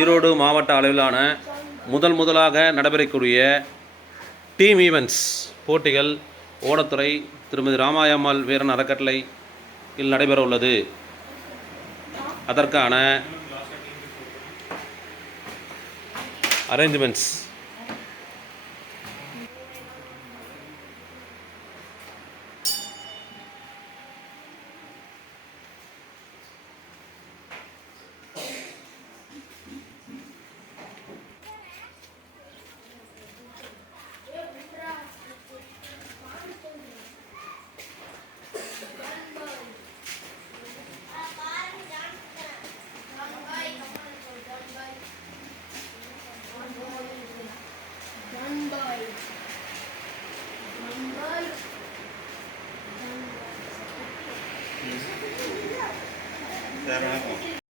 ஈரோடு மாவட்ட அளவிலான முதலாக நடைபெறக்கூடிய டீம் ஈவெண்ட்ஸ் போட்டிகள் ஓடத்துறை திருமதி ராமாயம்மாள் வீரன் அறக்கட்டளையில் நடைபெற உள்ளது. அதற்கான அரேஞ்ச்மெண்ட்ஸ்